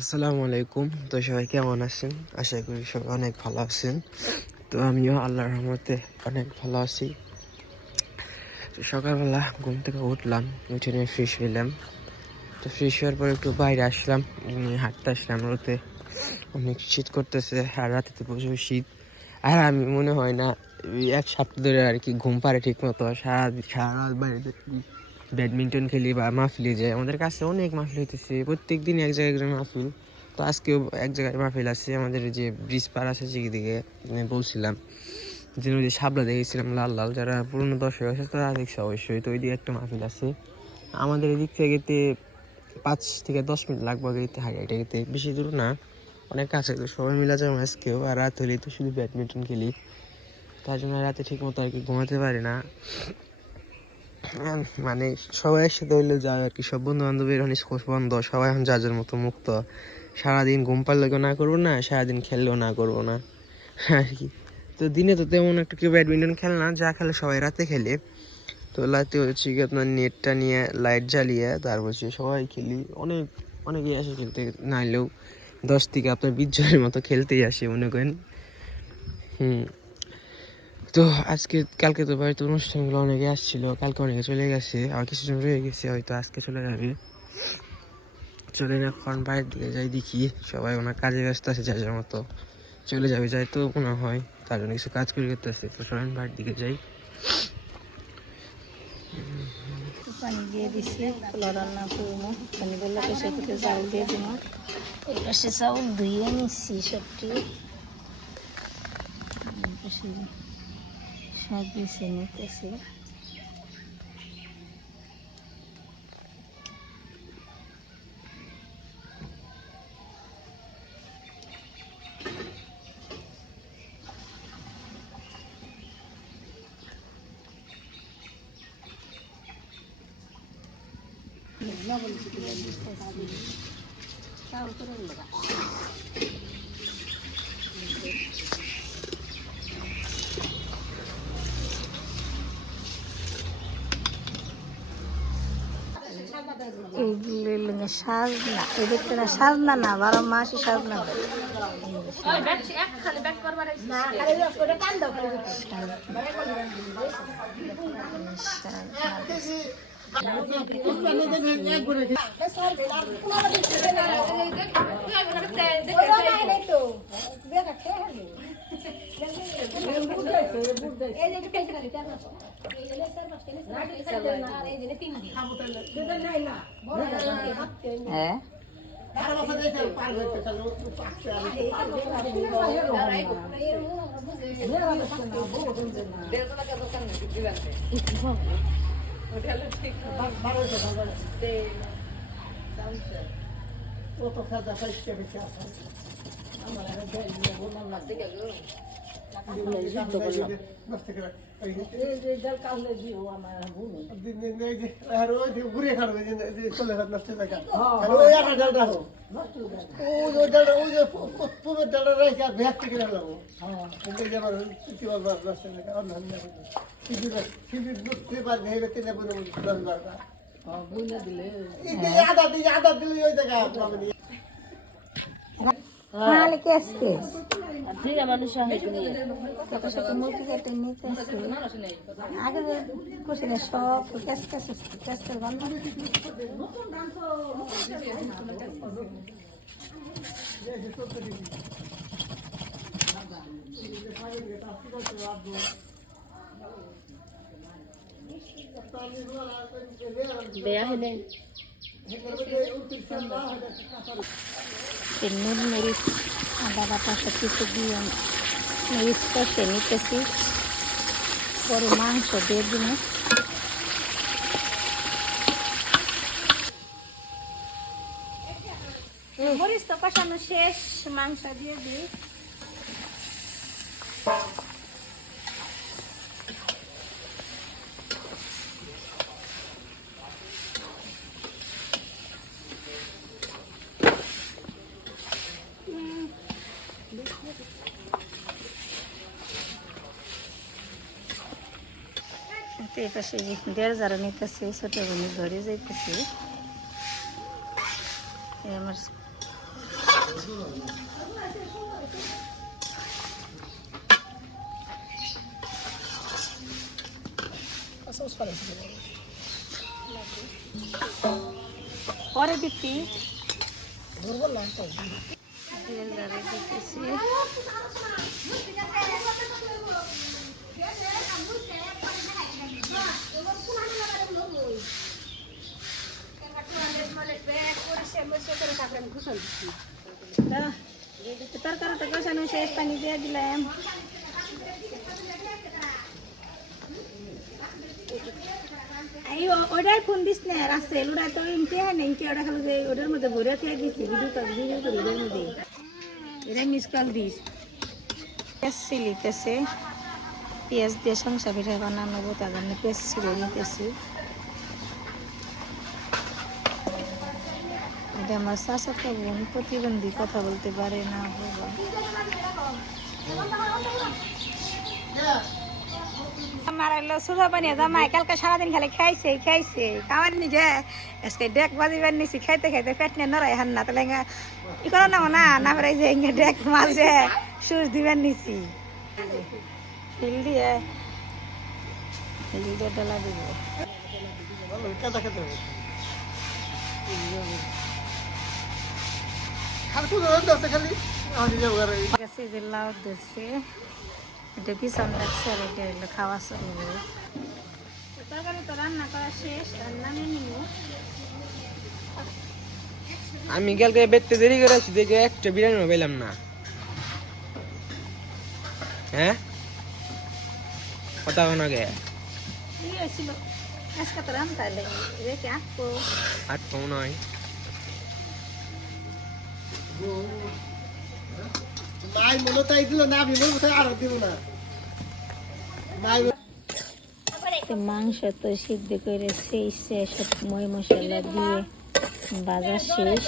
আসসালামু আলাইকুম। তো সবাই কেমন আছেন? আশা করি সবাই অনেক ভালো আছেন। তো আমিও আল্লাহর রহমতে অনেক ভালো আছি। তো সকালবেলা ঘুম থেকে উঠলাম, উঠে নিয়ে ফ্রেশ হইলাম। তো ফ্রেশ হওয়ার পর একটু বাইরে আসলাম, হাঁটতে আসলাম। রোদে অনেক শীত করতেছে, আর রাতে তো প্রচুর শীত। আর আমি মনে হয় না এক সপ্তাহ ধরে আর কি ঘুম পারে ঠিক মতো। সারা সারা রাত বাইরে ব্যাডমিন্টন খেলি বা মাহফিলে যাই। আমাদের কাছে অনেক মাহফিল হইতেছে, প্রত্যেক দিন এক জায়গায় একজন মাহফিল। তো আজকেও এক জায়গায় মাহফিল আছে আমাদের যে ব্রিজ পার আছে সেদিকে। বলছিলাম যে ওই যে শাপলা দেখেছিলাম লাল লাল, যারা পুরনো দর্শক আছে তারা দেখছে অবশ্যই। তো ওই দিকে একটা মাহফিল আছে। আমাদের এদিক থেকে গেতে 5 থেকে 10 মিনিট লাগবে গেতে, হাঁটে গেতে, বেশি দূর না, অনেক কাছে। তো সবাই মিলে যাবো আজকেও। আর রাত হলেই তো শুধু ব্যাডমিন্টন খেলি, তার জন্য রাতে ঠিক মতো আর কি ঘুমাতে পারি না। মানে সবাই একসাথে হইলে যায় আর কি, সব বন্ধু বান্ধবের এখন স্কুল বন্ধ, সবাই এখন যার যার মতো মুক্ত। সারাদিন ঘুম পারলেও না করবো না, সারাদিন খেললেও না করবো না আর কি। তো দিনে তো তেমন একটা কেউ ব্যাডমিন্টন খেলে না, যা খেলে সবাই রাতে খেলে। তো রাতে হচ্ছে কি আপনার নেটটা নিয়ে লাইট জ্বালিয়ে তারপর হচ্ছে সবাই খেলি। অনেক অনেকেই আসে খেলতে, নাইলেও 10 থেকে আপনার 20 জনের মতো খেলতেই আসে মনে করেন। তো কালকে তো বাড়িতে অনুষ্ঠানগুলো অনেকে আসছিল, কালকে অনেকে চলে গেছে, আর কিছুজন রয়ে গেছে, হয়তো আজকে চলে যাবে। চলে এখন বাইরের দিকে যাই, দেখি সবাই ওনার কাজে ব্যস্ত আছে, যার যার মতো চলে যাবে, যাই তো মনে হয়, তার জন্য কিছু কাজ করে করতেছে। তো সবাই বাইরের দিকে যাই। পানি দিয়ে দিছি, পোলা রান্না করবো। পানি বললে সে থেকে চাউল দিয়ে দিব। এই পাশে চাউল ধুয়ে নিচ্ছি সবটি, শাক বেছে নিতেছি। চাউল করে এইগুলো সাজনা, এই দেখতে না সাজনা না, 12 মাসই সাজনা। হ্যাঁ মানুষ মুরগি কেটে নিতেছে। আগে করছি না সব গন্ধ। দেয়া হলে নুন মরিচ আদা বাটা সব কিছু দিয়ে মরিচ কষে নিতেছি, পরে মাংস দিয়ে দিব। মরিচ তো কষানো শেষ, মাংস দিয়ে দিই। এই পাশে 1.5 জারা নিতেছি, ছোট বোনের ঘরে যাইতেছি। আমার পরে দিচ্ছি দিতেছি তরকারিটা কষানো শেষ, পানি দিয়ে দিলাম। ওটাই ফোন দিস না রাস্তে ওটা তো ইনকে হয় না ইনকে ওটা খালি যে ওটার মধ্যে ভরে থেকে দিচ্ছি ভিডিও করি ওটার মধ্যে এটাই মিস কল দিস। পেঁয়াজ ছিলিতেছে, পেঁয়াজ দিয়ে সংসা পিঠা বানানো তার জন্য পেঁয়াজ ছিলে নিতেছি। এটা আমার চাচাতো বোন, প্রতিবন্ধী, কথা বলতে পারে না বাবা। আমার এলো সুধা বানিয়ে জামাই কালকে সারাদিন খালি খাইছে খাওয়ার নিজে আজকে ডেক বাজিবার নিছি, খাইতে খাইতে পেট নিয়ে নড়াই হান না তাহলে ই করো না পারে যে ডেক মাঝে সুর দিবার নিছি ফিল দিয়ে ডালা দিব। লাউ দিচ্ছে, এটা পিছন রাখছে আর এটা হলো খাওয়া চলবে। তরকারি তো রান্না করা শেষ, রান্না নিয়ে নিব। আমি কালকে বেরতে দেরি করে আসছি, দেখে একটা বিরিয়ানি পেলাম না। হ্যাঁ কথা কোনো গে ছিল আজকে তো রান্না রেখে আটকো নয়। মাংস তো সিদ্ধ করে সেই সব মই মশলা দিয়ে বাজার শেষ।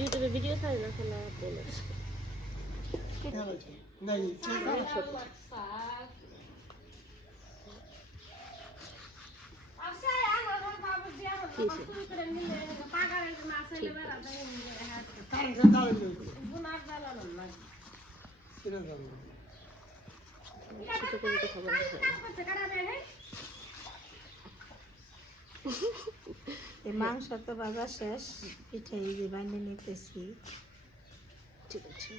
ইউটিউবে ভিডিও ছাড়ে না খেলা বলে মাংস তো বাজার শেষ, পিঠে যে বাইনে নিতেছি। ঠিক আছে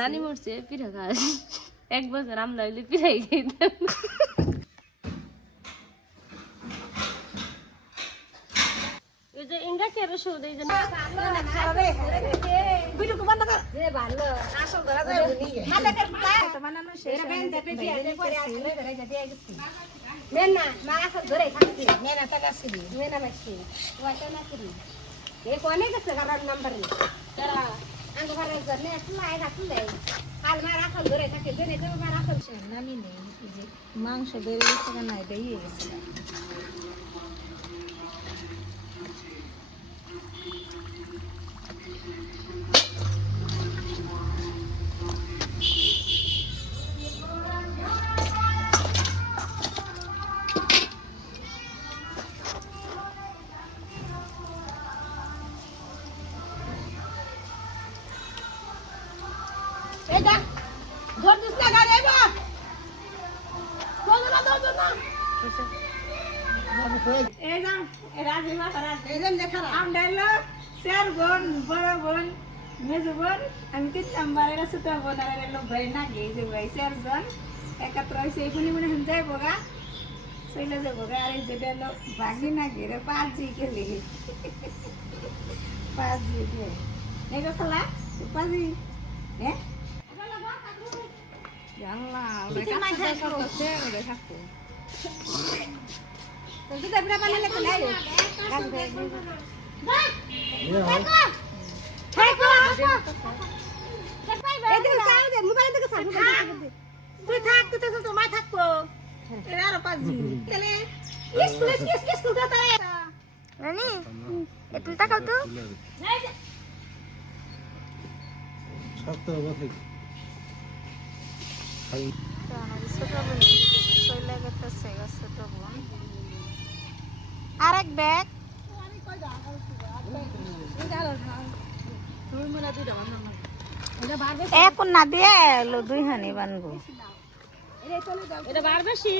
নানি মরছে পিঠা খাস 1 বছর আমরা হইলে পিঠাই খাইতাম। ইন্ডা কে রসু দেই যে ভিডিও বন্ধ কর যে ভালো আসল ধরা যায় উনি মালাকে তো বানানো শেষ মেনা মারা ধরে থাকছি মেনা টাকাছি মেনা মাছি ওটা না করি এ কোনে গেছে গারার নাম্বার নি তারা আঙ্গ ঘরে জনে লাই রাখুন দেই কাল মারা আসল ধরে থাকে জেনে যে মারা আসল নামি নেই যে মাংস বের হইছে না এটাই গেছে। আমি কিনতাম বারের ছোট বোন আর লোক ভাই না গিয়ে যে ভাই 4 জন একাত্র হয়েছে এগুলি মনে হয় যাইব গা চলে যাবো গা। আর এই যেটা লোক ভাগি না গিয়ে 5 জি খেলি 5 জি দিয়ে এগো খেলা 5 জি দুধে পুরা বানালে তো লাই তুই থাক তুই তো মা থাকবো আরো 5 দিন তাহলে স্কুল রানী একটু তাকাও তো আরেক ব্যাগ এখন না দিয়ে এলো 2 হানি বানবো এটা বার বেশি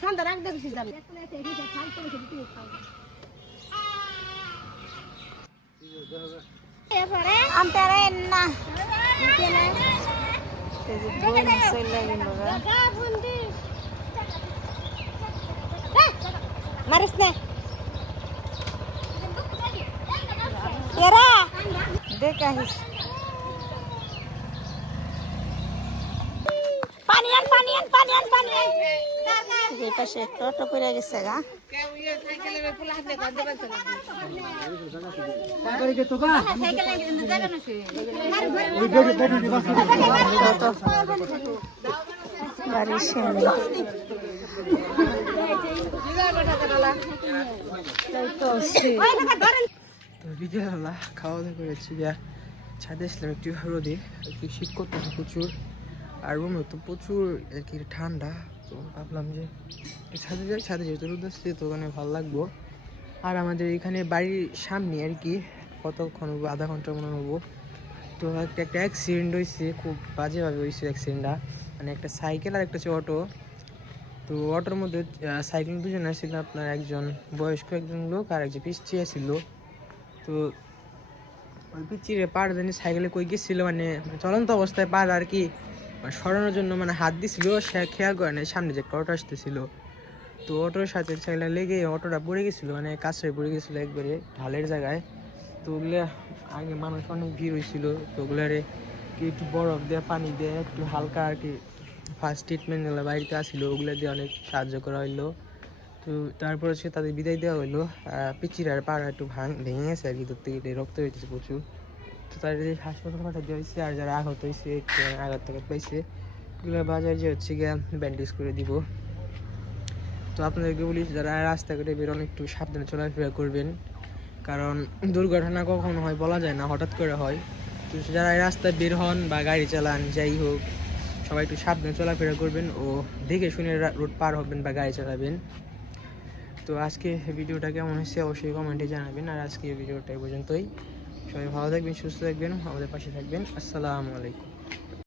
সন্ধ্যা রাখ দেখছি না মারিস না দেখ আহিস পানি আন এই পাশে একটা অটো করে গেছে গা বাড়ির সামনে তো বিকেলবেলা খাওয়া দাওয়া করেছি যা ছাদে আসলাম একটু রোদে একটু শীত করতেছে প্রচুর আর রুমে তো প্রচুর আর কি ঠান্ডা তো ভাবলাম যে ছাদে যাই ছাদে যেহেতু রোদ আসছে তো ওখানে ভালো লাগবো আর আমাদের এখানে বাড়ির সামনে আর কি কতক্ষণ হবো আধা ঘন্টা মনে হবো তো একটা অ্যাক্সিডেন্ট হয়েছে খুব বাজেভাবে হয়েছে অ্যাক্সিডেন্টটা মানে একটা সাইকেল আর একটা হচ্ছে অটো তো অটোর মধ্যে সাইকেল দুজন আসছিল আপনার একজন বয়স্ক একজন লোক আর একজন পিছিয়ে আসছিল তো ওই পিছিয়ে পার জানি সাইকেলে কই গেছিল মানে চলন্ত অবস্থায় পার আর কি সরানোর জন্য মানে হাত দিছিল সে খেয়াল করে না সামনে যে একটা অটো আসতেছিল তো অটোর সাথে সাইকেলটা লেগে অটোটা পড়ে গেছিলো মানে কাছে পড়ে গেছিলো একবারে ঢালের জায়গায় তো ওগুলো আগে মানুষ অনেক ভিড় হয়েছিল তো ওগুলারে কি একটু বরফ দেওয়া পানি দিয়ে একটু হালকা আর কি ফার্স্ট ট্রিটমেন্টগুলো বাড়িতে আসছিলো ওগুলো দিয়ে অনেক সাহায্য করা হইলো তো তারপর হচ্ছে তাদের বিদায় দেওয়া হইলো পিচির আর পাড়া একটু ভেঙে গেছে আর কি দূর থেকে রক্ত হইতেছে প্রচুর তো তাদের হাসপাতালে পাঠা দেওয়া হয়েছে আর যারা আহত হয়েছে একটু আঘাত টাঘাত পাইছে এগুলো বাজার যে হচ্ছে গিয়ে ব্যান্ডেজ করে দিব তো আপনাদেরকে বলি যারা রাস্তাঘাটে বেরোন একটু সাবধানে চলাফেরা করবেন কারণ দুর্ঘটনা কখনো হয় বলা যায় না হঠাৎ করে হয় তো যারা রাস্তায় বের হন বা গাড়ি চালান যাই হোক সবাই একটু সাবধানে চলাফেরা করবেন ও দেখে শুনে রোড পার হবেন বা গাড়ি চালাবেন তো আজকে ভিডিওটা কেমন হয়েছে অবশ্যই কমেন্টে জানাবেন আর আজকে ভিডিওটা এই পর্যন্তই সবাই ভালো থাকবেন সুস্থ থাকবেন আমাদের পাশে থাকবেন আসসালামু আলাইকুম